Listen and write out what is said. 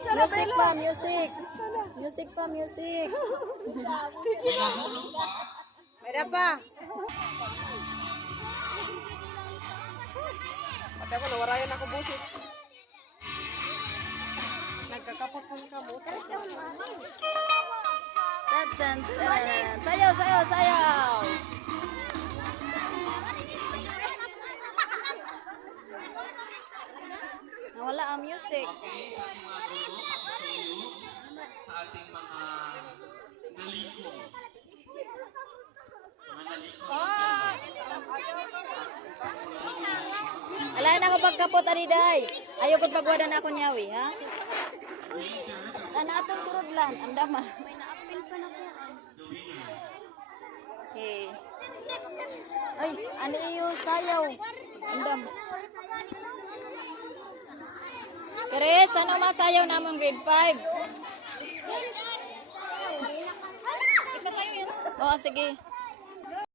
Music pa, music. Music pa, music. Mayroon pa. Pati ako, nawarayan ako busis. Nagkakapot ko ng kamot. Tadsan, tadsan. Sayaw, sayaw, sayaw. Nawala ang music. sa ating mga nalikom. Mga na ako pagkapot ari day. Ayaw ko pagwada na ako nyawi, ha? Ano atong surod lang, andama. Okay. Ay, ano iyo sayaw? Andam. Chris, ano masayaw namong grade 5? Oh, sige.